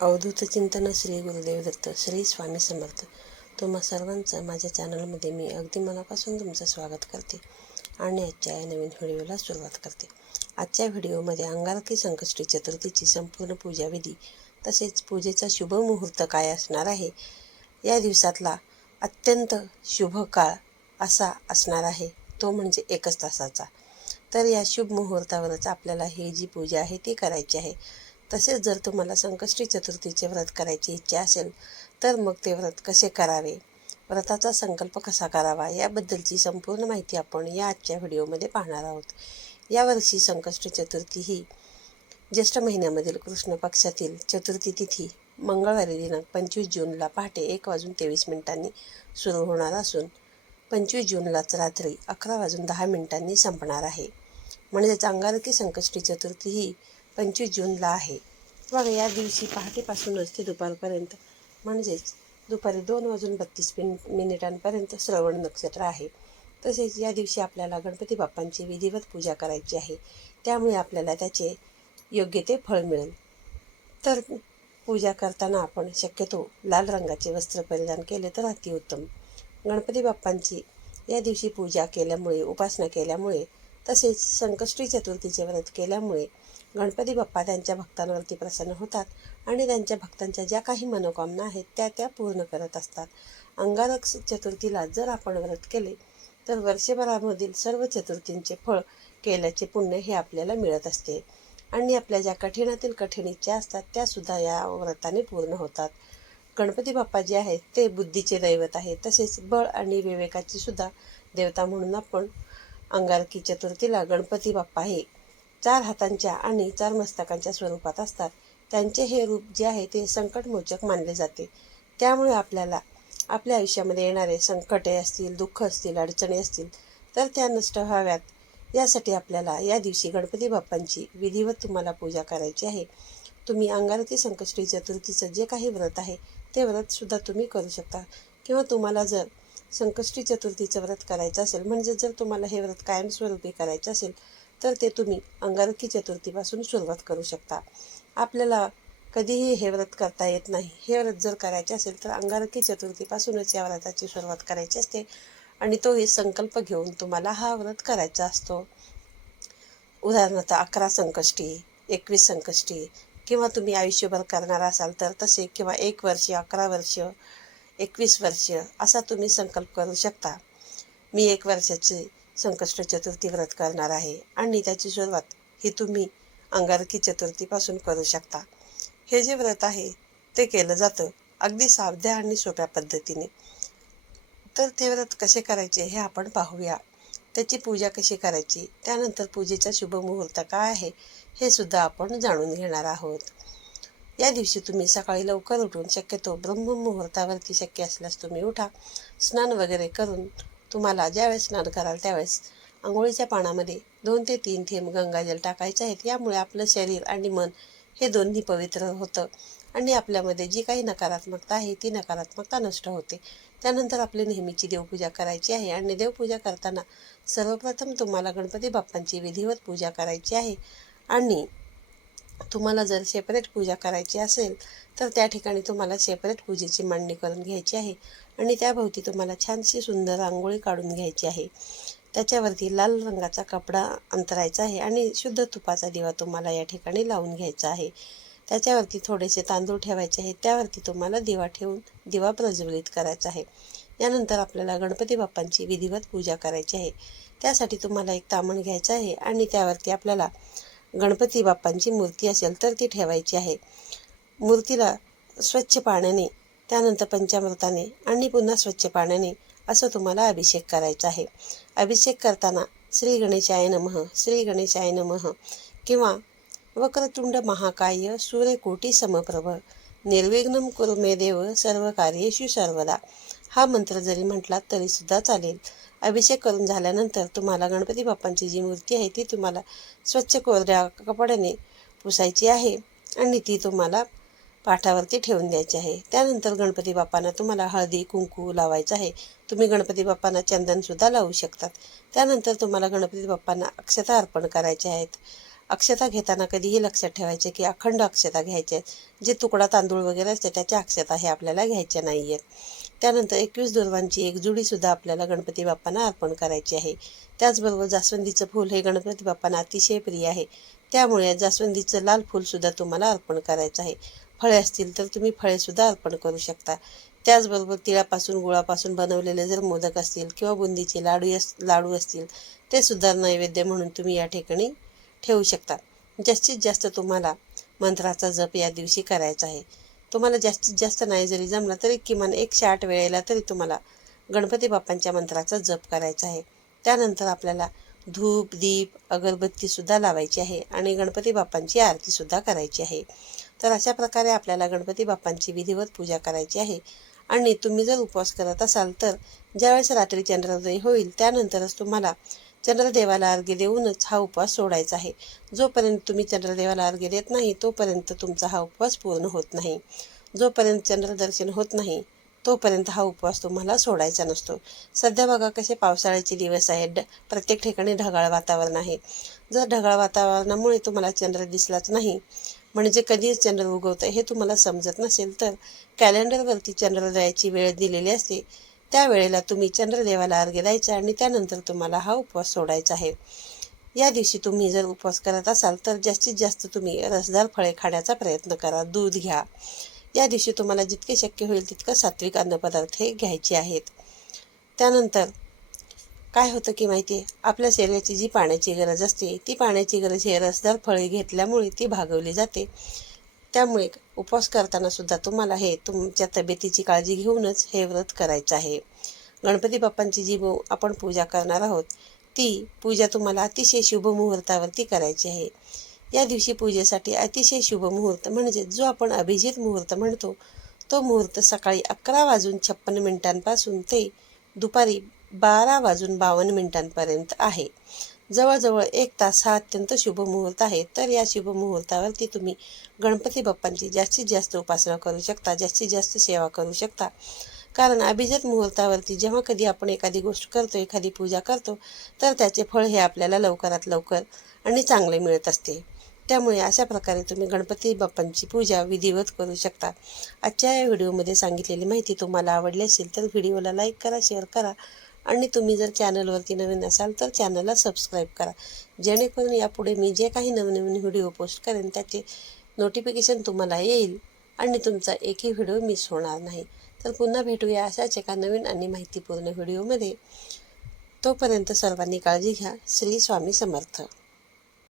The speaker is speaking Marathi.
अवधूत चिंतन श्री गुरुदेव दत्त श्री स्वामी समर्थ. तुम्हा सर्वांचं माझ्या चॅनलमध्ये मी अगदी मनापासून तुमचं स्वागत करते आणि आजच्या या नवीन व्हिडिओला सुरुवात करते. आजच्या व्हिडिओमध्ये अंगारकी संकष्टी चतुर्थीची संपूर्ण पूजाविधी तसेच पूजेचा शुभ मुहूर्त काय असणार आहे या दिवसातला अत्यंत शुभ काळ असा असणार आहे तो म्हणजे एकच तासाचा. तर या शुभ मुहूर्तावरच आपल्याला ही जी पूजा आहे ती करायची आहे. तसेच जर तुम्हाला संकष्टी चतुर्थीचे व्रत करायची इच्छा असेल तर मग ते व्रत कसे करावे? व्रताचा संकल्प कसा करावा? याबद्दलची संपूर्ण माहिती आपण या आजच्या व्हिडिओमध्ये पाहणार आहोत. यावर्षी संकष्टी चतुर्थी ही ज्येष्ठ महिन्यामधील कृष्ण पक्षातील चतुर्थी तिथी मंगळवारी दिनांक पंचवीस जूनला पहाटे एक वाजून तेवीस मिनिटांनी सुरू होणार असून पंचवीस जूनलाच रात्री अकरा वाजून दहा मिनिटांनी संपणार आहे. म्हणजेच अंगारकी संकष्टी चतुर्थी ही पंचवीस जूनला आहे. बघा या दिवशी पहाटेपासूनच ते दुपारपर्यंत म्हणजेच दुपारी दोन वाजून बत्तीस मिन मिनिटांपर्यंत श्रवण नक्षत्र आहे. तसेच या दिवशी आपल्याला गणपती बाप्पांची विधिवत पूजा करायची आहे. त्यामुळे आपल्याला त्याचे योग्य ते फळ मिळेल. तर पूजा करताना आपण शक्यतो लाल रंगाचे वस्त्र परिधान केले तर अतिउत्तम. गणपती बाप्पांची या दिवशी पूजा केल्यामुळे उपासना केल्यामुळे तसेच संकष्टी चतुर्थीचे व्रत केल्यामुळे गणपती बाप्पा त्यांच्या भक्तांवरती प्रसन्न होतात आणि त्यांच्या भक्तांच्या ज्या काही मनोकामना आहेत त्या त्या पूर्ण करत असतात. अंगारक चतुर्थीला जर आपण व्रत केले तर वर्षभरामधील सर्व चतुर्थींचे फळ केल्याचे पुण्य हे आपल्याला मिळत असते. आणि आपल्या ज्या कठीणातील कठीण इच्छा असतात त्यासुद्धा या व्रताने पूर्ण होतात. गणपती बाप्पा जे आहेत ते बुद्धीचे दैवत आहे तसेच बळ आणि विवेकाची सुद्धा देवता म्हणून आपण अंगारकी चतुर्थीला गणपती बाप्पा हे चार हातांच्या आणि चार मस्तकांच्या स्वरूपात असतात. त्यांचे हे रूप जे आहे ते संकटमोचक मानले जाते. त्यामुळे आपल्याला आपल्या आयुष्यामध्ये येणारे संकटे असतील दुःख असतील अडचणी असतील तर त्या नष्ट व्हाव्यात. यासाठी आपल्याला या दिवशी गणपती बाप्पांची विधिवत तुम्हाला पूजा करायची आहे. तुम्ही अंगारकी संकष्टी चतुर्थीचं जे काही व्रत आहे ते व्रतसुद्धा तुम्ही करू शकता. किंवा तुम्हाला जर संकष्टी चतुर्थीचं व्रत करायचं असेल म्हणजे जर तुम्हाला हे व्रत कायमस्वरूपी करायचं असेल तर ते तुम्ही अंगारकी चतुर्थीपासून सुरुवात करू शकता. आपल्याला कधीही हे व्रत करता येत नाही. हे व्रत जर करायचे असेल तर अंगारकी चतुर्थीपासूनच या व्रताची सुरुवात करायची असते आणि तोही संकल्प घेऊन तुम्हाला हा व्रत करायचा असतो. उदाहरणार्थ अकरा संकष्टी एकवीस संकष्टी किंवा तुम्ही आयुष्यभर करणार असाल तर तसे किंवा एक वर्ष अकरा वर्ष एकवीस वर्ष असा तुम्ही संकल्प करू शकता. मी एक वर्षाची संकष्ट चतुर्थी व्रत करणार आहे आणि त्याची सुरुवात ही तुम्ही अंगारकी चतुर्थीपासून करू शकता. हे जे व्रत आहे ते केलं जातं अगदी साध्या आणि सोप्या पद्धतीने. तर ते व्रत कसे करायचे हे आपण पाहूया. त्याची पूजा कशी करायची त्यानंतर पूजेचा शुभ मुहूर्त काय आहे हे सुद्धा आपण जाणून घेणार आहोत. या दिवशी तुम्ही सकाळी लवकर उठून शक्यतो ब्रह्ममुहूर्तावरती शक्य असल्यास तुम्ही उठा. स्नान वगैरे करून तुम्हाला ज्यावेळेस स्नान कराल त्यावेळेस आंघोळीच्या पाण्यामध्ये दोन ते तीन थेंब गंगाजल टाकायचे आहेत. यामुळे आपलं शरीर आणि मन हे दोन्ही पवित्र होतं आणि आपल्यामध्ये जी काही नकारात्मकता आहे ती नकारात्मकता नष्ट होते. त्यानंतर आपली नेहमीची देवपूजा करायची आहे आणि देवपूजा करताना सर्वप्रथम तुम्हाला गणपती बाप्पांची विधिवत पूजा करायची आहे आणि तुम्हाला जर सेपरेट पूजा करायची असेल तर त्या ठिकाणी तुम्हाला सेपरेट पूजेची मांडणी करून घ्यायची आहे. आणि त्याभोवती तुम्हाला छानशी सुंदर रांगोळी काढून घ्यायची आहे. त्याच्यावरती लाल रंगाचा कपडा अंतरायचा आहे आणि शुद्ध तुपाचा दिवा तुम्हाला या ठिकाणी लावून घ्यायचा आहे. त्याच्यावरती थोडेसे तांदूळ ठेवायचे आहेत. त्यावरती तुम्हाला दिवा ठेवून दिवा प्रज्वलित करायचा आहे. यानंतर आपल्याला गणपती बाप्पांची विधिवत पूजा करायची आहे. त्यासाठी तुम्हाला एक तामण घ्यायचं आहे आणि त्यावरती आपल्याला गणपती बाप्पांची मूर्ती असेल तर ती ठेवायची आहे. मूर्तीला स्वच्छ पाण्याने त्यानंतर पंचामृताने आणि पुन्हा स्वच्छ पाण्याने असं तुम्हाला अभिषेक करायचा आहे. अभिषेक करताना श्री गणेशाय नमः श्री गणेशाय नमः किंवा वक्रतुंड महाकाय सूर्यकोटी समप्रभ निर्विघ्नम कुरुमे देव सर्व कार्येषु सर्वदा. हा मंत्र जरी म्हटलात तरीसुद्धा चालेल. अभिषेक करून झाल्यानंतर तुम्हाला गणपती बाप्पांची जी मूर्ती आहे ती तुम्हाला स्वच्छ कोरड्या कपड्याने पुसायची आहे आणि ती तुम्हाला पाठावरती ठेवून द्यायची आहे. त्यानंतर गणपती बाप्पांना तुम्हाला हळदी कुंकू लावायचं आहे. तुम्ही गणपती बाप्पांना चंदनसुद्धा लावू शकतात. त्यानंतर तुम्हाला गणपती बाप्पांना अक्षता अर्पण करायच्या आहेत. अक्षता घेताना कधीही लक्षात ठेवायचे की अखंड अक्षता घ्यायच्या आहेत. जे तुकडा तांदूळ वगैरे असते त्याच्या अक्षता हे आपल्याला घ्यायच्या नाही आहेत त्यानंतर एकवीस दुर्वांची एक जुडीसुद्धा आपल्याला गणपती बाप्पांना अर्पण करायची आहे. त्याचबरोबर जास्वंदीचं फूल हे गणपती बाप्पांना अतिशय प्रिय आहे. त्यामुळे जास्वंदीचं लाल फूलसुद्धा तुम्हाला अर्पण करायचं आहे. फळे असतील तर तुम्ही फळेसुद्धा अर्पण करू शकता. त्याचबरोबर तिळापासून गुळापासून बनवलेले जर मोदक असतील किंवा बुंदीचे लाडू अस लाडू असतील ते सुद्धा नैवेद्य म्हणून तुम्ही या ठिकाणी ठेवू शकता. जास्तीत जास्त तुम्हाला मंत्राचा जप या दिवशी करायचा आहे. तुम्हाला जास्तीत जास्त नाही जरी जमला तरी किमान एकशे आठ वेळेला तरी तुम्हाला गणपती बाप्पांच्या मंत्राचा जप करायचा आहे. त्यानंतर आपल्याला धूप दीप अगरबत्तीसुद्धा लावायची आहे आणि गणपती बाप्पांची आरतीसुद्धा करायची आहे. तर अशा प्रकारे आपल्याला गणपती बाप्पांची विधिवत पूजा करायची आहे. आणि तुम्ही जर उपवास करत असाल तर ज्यावेळेस रात्री चंद्रोदय होईल त्यानंतरच तुम्हाला चंद्रदेवाला अर्घ्य देऊनच हा उपवास सोडायचा आहे. जोपर्यंत तुम्ही चंद्रदेवाला अर्घ्य देत नाही तोपर्यंत तुमचा हा उपवास पूर्ण होत नाही. जोपर्यंत चंद्रदर्शन होत नाही तोपर्यंत हा उपवास तुम्हाला सोडायचा नसतो. सध्या बघा कसे पावसाळ्याचे दिवस आहेत. प्रत्येक ठिकाणी ढगाळ वातावरण आहे. जर ढगाळ वातावरणामुळे तुम्हाला चंद्र दिसलाच नाही म्हणजे कधीच चंद्र उगवतं हे तुम्हाला समजत नसेल तर कॅलेंडरवरती चंद्रोदयाची वेळ दिलेली असते. त्यावेळेला तुम्ही चंद्रदेवाला अर्घ्य द्यायचा आणि त्यानंतर तुम्हाला हा उपवास सोडायचा आहे. या दिवशी तुम्ही जर उपवास करत असाल तर जास्तीत जास्त तुम्ही रसदार फळे खाण्याचा प्रयत्न करा. दूध घ्या. या दिवशी तुम्हाला जितके शक्य होईल तितकं सात्विक अन्नपदार्थ हे घ्यायचे आहेत. त्यानंतर काय होतं की माहिती आहे आपल्या शरीराची जी पाण्याची गरज असते ती पाण्याची गरज हे रसदार फळे घेतल्यामुळे ती भागवली जाते. त्यामुळे उपवास करताना सुद्धा तुम्हाला हे तुमच्या तब्येतीची काळजी घेऊनच हे व्रत करायचं आहे. गणपती बाप्पांची जी आपण पूजा करणार आहोत ती पूजा तुम्हाला अतिशय शुभ मुहूर्तावरती करायची आहे. या दिवशी पूजेसाठी अतिशय शुभ मुहूर्त म्हणजे जो आपण अभिजित मुहूर्त म्हणतो तो मुहूर्त सकाळी अकरा वाजून छप्पन मिनिटांपासून ते दुपारी बारा वाजून बावन्न मिनिटांपर्यंत आहे. जवळजवळ एक तास हा अत्यंत शुभ मुहूर्त आहे. तर या शुभ मुहूर्तावरती तुम्ही गणपती बाप्पांची जास्तीत जास्त उपासना करू शकता जास्तीत जास्त सेवा करू शकता. कारण अभिजात मुहूर्तावरती जेव्हा कधी आपण एखादी गोष्ट करतो एखादी पूजा करतो तर त्याचे फळ हे आपल्याला लवकरात लवकर आणि चांगले मिळत असते. त्यामुळे अशा प्रकारे तुम्ही गणपती बाप्पांची पूजा विधिवत करू शकता. आजच्या या व्हिडिओमध्ये सांगितलेली माहिती तुम्हाला आवडली असेल तर व्हिडिओला लाईक करा शेअर करा. आणि तुम्ही जर चॅनलवरती नवीन असाल तर चॅनलला सबस्क्राईब करा. जेणेकरून यापुढे मी जे काही नवनवीन व्हिडिओ पोस्ट करेन त्याचे नोटिफिकेशन तुम्हाला येईल आणि तुमचा एकही व्हिडिओ मिस होणार नाही. तर पुन्हा भेटूया अशाच एका नवीन आणि माहितीपूर्ण व्हिडिओमध्ये. तोपर्यंत सर्वांनी काळजी घ्या. श्री स्वामी समर्थ.